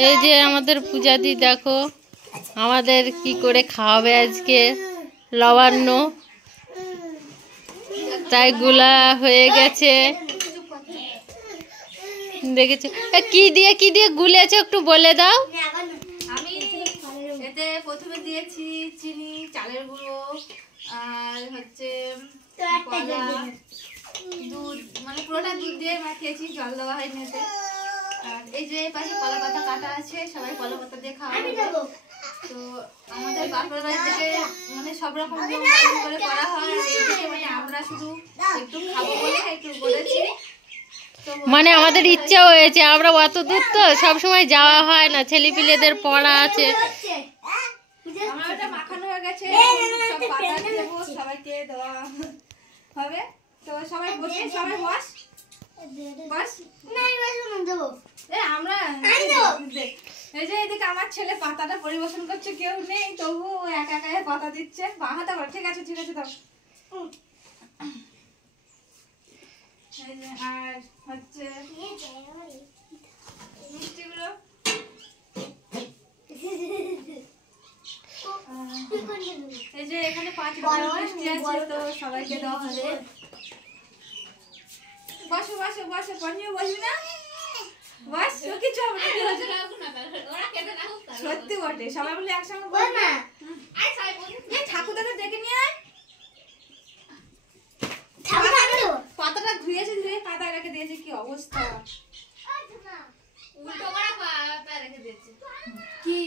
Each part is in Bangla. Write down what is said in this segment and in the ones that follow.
এই যে আমাদের পূজাদি দেখো আমাদের কি করে খাওয়াবে আজকে লবণ্য, তাই গুলা হয়ে গেছে দেখেছো। কি দিয়ে গুলেছো একটু বলে দাও। আমি এতে প্রথমে দিয়েছি চিনি, চালের গুঁড়ো আর হচ্ছে দুধ, মানে পুরোটা দুধ দিয়ে মাখিয়েছি, জল দেওয়া হয়নি এতে। আর এই যে পাশে কলা পাতা কাটা আছে, সবাই কলা পাতা দিয়ে খাওয়া হবে। তো আমাদের বাপের বাড়ি থেকে মানে সব রকম নিয়ম পালন করে করা হয়, মানে আমরা শুধু একটু খাবো বলে একটু বলেছি। মানে আমাদের ইচ্ছা হয়েছে, আমরা অত দূর তো সব সময় যাওয়া হয় না, ছেলেপিলেদের পড়া আছে। আমার ওটা মাখানো হয়ে গেছে, সব পাতা দেবো, সবাইকে দেওয়া হবে। তো সবাই বসে, সবাই বস বস আমরা এই যে এদিকে আমার ছেলে পাতাটা পরিবেশন করছে, কেউ নেই তবু একা একা পাতা দিচ্ছে। বাহাতে পারো, ঠিক আছে ঠিক আছে দাও। আর হচ্ছে মিষ্টিগুলো এই যে এখানে 5 রকমের মিষ্টি আছে, তো সবাইকে দেওয়া হবে। বসো বসো বসো, পানিও বসবি না, বস কিছু হবে না, সত্যি বটে। সবাই বলে একসঙ্গে বল না, ঠাকুরদাকে ডেকে নিয়ে আয়। পাতাটা ধুয়েছে, ধুয়ে কাদায় রেখে দিয়েছে, কি অবস্থা। উল্টো করে পাতা রেখে দিয়েছে। কি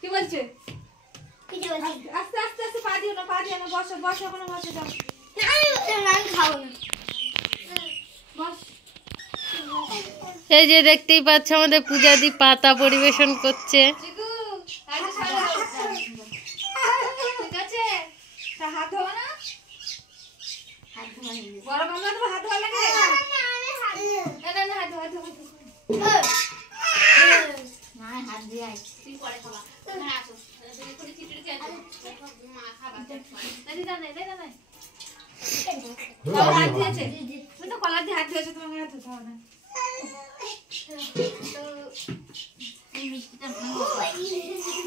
কি বলছে? আস্তে আস্তে আস্তে পা দিও না, পা দিও না, বসো বসো, ওখানে বসে যাও। এই যে দেখতেই পাচ্ছ আমাদের পূজাদি পাতা পরিবেশন করছে। ঠিক আছে, হাত ধোয়া না, বড় গামলা তো হাত ধোয়া লাগে। হাত দিয়ে পরে খাবা। কলার দিয়ে হাত ধুয়েছে, তোমাকে হাত ধুতে হবে না।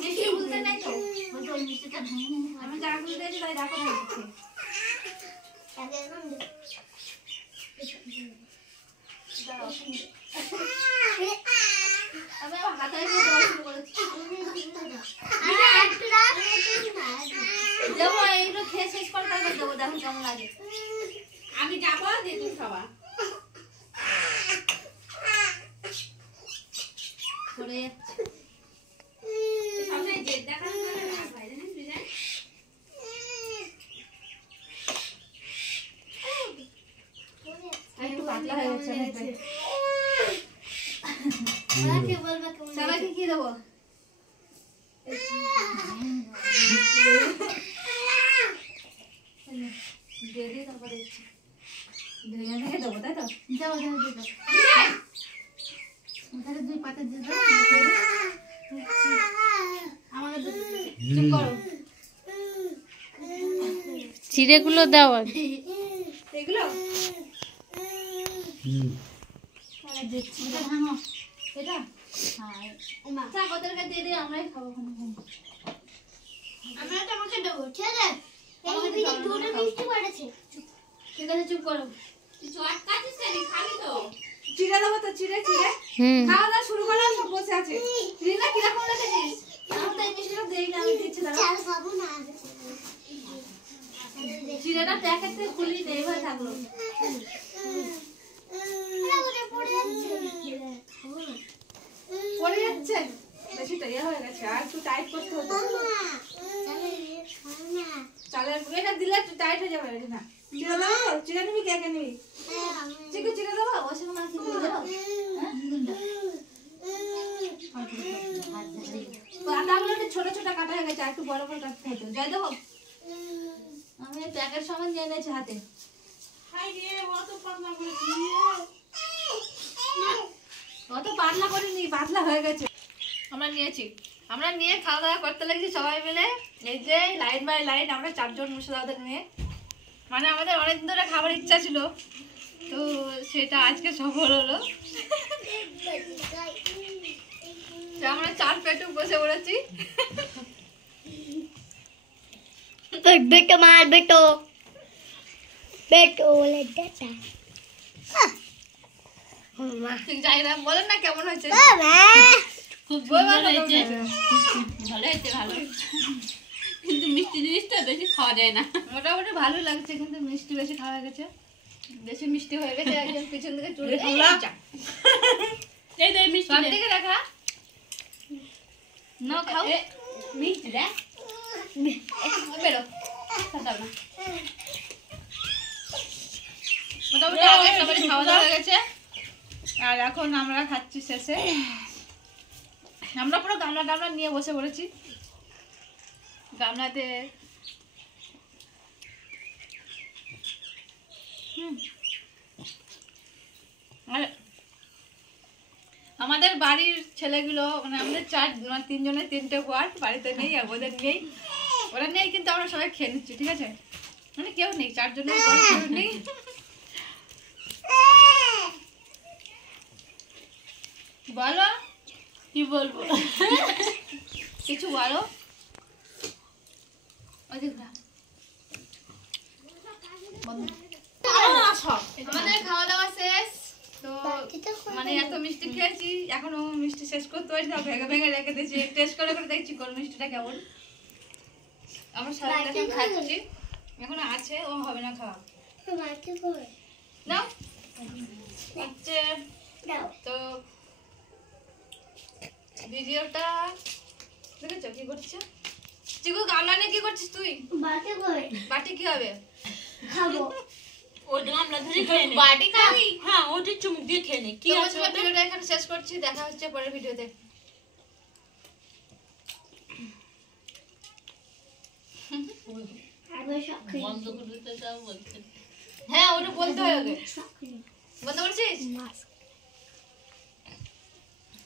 মিষ্টি বলতে নাই তো, আমি যা বলতে চাইছি তাই দেখো না। আমি আমার হাতায় দিয়ে দেওয়া শুরু করেছি। দেবো, এইগুলো খেয়ে শেষ করে তারপর দেবো, দেখো কেমন লাগে। আমি যাবো, দিয়ে তুমি খাবা। পড়ে যাচ্ছে একটু পাতলা হয়ে গেছে। সবাইকে কি দেবো? দিয়ে তারপরে ভেঙে ভেঙে দেবো, তাই তো? যাও যাও যাও, তাহলে 2 পাতা দিয়ে দাও। আমাকে চুপ করো, চিড়েগুলো দাও এগুলো ভাঙো। এটা হ্যাঁ, ওদেরকে দিয়ে দিয়ে আমরাই খাবো। আমরা তো আমাকে দেবো, ঠিক আছে? ঠিক আছে, চুপ করো। চিড়ে দেবো তো, চিড়ে চিড়ে খাওয়া দাওয়া শুরু করো, সব বসে আছে। রিনা কিরকম লেগেছিস? আমি তো এই মিষ্টিটা দেই না, আমি দিচ্ছি দাঁড়া। চিড়েটা প্যাকেট থেকে খুলি নেই, এইভাবে থাকলো। পড়ে যাচ্ছে, বেশি ইয়ে হয়ে গেছে, আর একটু টাইট করতে হতো। চালের এটা দিলে একটু টাইট হয়ে যাবে। না চিড়ে দেবো, চিড়ে নিবি, কে কে নিবি? চিকু চিড়ে দেবো, বসে না চিড়ে দেবো। পাতাগুলো ছোট ছোট কাটা হয়ে গেছে, একটু বড় করে কাটতে হতো। জয় দেবো, আমি প্যাকেট সামান নিয়ে নিয়েছি হাতে। অত পাতলা করিনি, পাতলা হয়ে গেছে। আমরা নিয়েছি, আমরা নিয়ে খাওয়া দাওয়া করতে লেগেছি সবাই মিলে। এই যে লাইন বাই লাইন আমরা 4 জন মুর্শিদাবাদের মেয়ে, মানে আমাদের অনেকদিন ধরে খাবার ইচ্ছা ছিল, তো সেটা আজকে সফল হলো। তো আমরা 4 পেটু বসে পড়েছি। बेटो मार बेटो बेटो ले देता ঠিক জানি না, বলেন না কেমন হয়েছে। খুব বলবা সুন্দর না হয়েছে। কেমন হয়েছে। ভালো হয়েছে, ভালো। কিন্তু মিষ্টি জিনিসটা বেশি খাওয়া যায় না। মোটামুটি ভালো লাগছে, কিন্তু মিষ্টি বেশি খাওয়া হয়ে গেছে, বেশি মিষ্টি হয়ে গেছে। একদম পিছন থেকে চলে এই তো এই মিষ্টি সব নে। থেকে দেখা না খাও, এ, মিষ্টি দেখ। বেরো। দাও না। মোটামুটি আগে সবাই খাওয়া দাওয়া হয়ে গেছে, আর এখন আমরা খাচ্ছি শেষে। আমরা পুরো গামলা টামলা নিয়ে বসে পড়েছি। গামলাতে আর আমাদের বাড়ির ছেলেগুলো মানে আমাদের 3 জনের 3টে ওয়ার্ড বাড়িতে নেই, আর ওদের নেই, ওরা নেই, কিন্তু আমরা সবাই খেয়ে নিচ্ছি, ঠিক আছে? মানে কেউ নেই, 4 জনের কেউ নেই। বলো, কি বলবো? কিছু বলো। ওই দেখ না। আমাদের খাওয়া দাওয়া শেষ। তো মানে এত মিষ্টি খেয়েছি, এখনো মিষ্টি শেষ করতে পারি না, ভেঙে ভেঙে রেখে দিয়েছি। টেস্ট করে করে দেখছি কোন মিষ্টিটা কেমন। আমরা সবাই এখন খাচ্ছি, এখনো আছে, ও হবে না খাওয়া। নাও হচ্ছে। তো ভিডিওটা দেখেছো কি করছে? চিকু গামলা নিয়ে কি করছিস তুই? बातें कोई বাটি কি হবে? खाबो ওই গামলা ধরে খেয়ে নে। বাটি খাবি? হ্যাঁ, ওটা চুমুক দিয়ে খেয়ে নে। কি তো আছে বন্ধুরা, ওটা? ভিডিওটা এখানে শেষ করছি, দেখা হচ্ছে পরের ভিডিওতে। अबे शौक বন্ধ করে দিতে যাও বলছে। হ্যাঁ, ওটা বলতে হবে। शौक বন্ধ করছিস? मास्क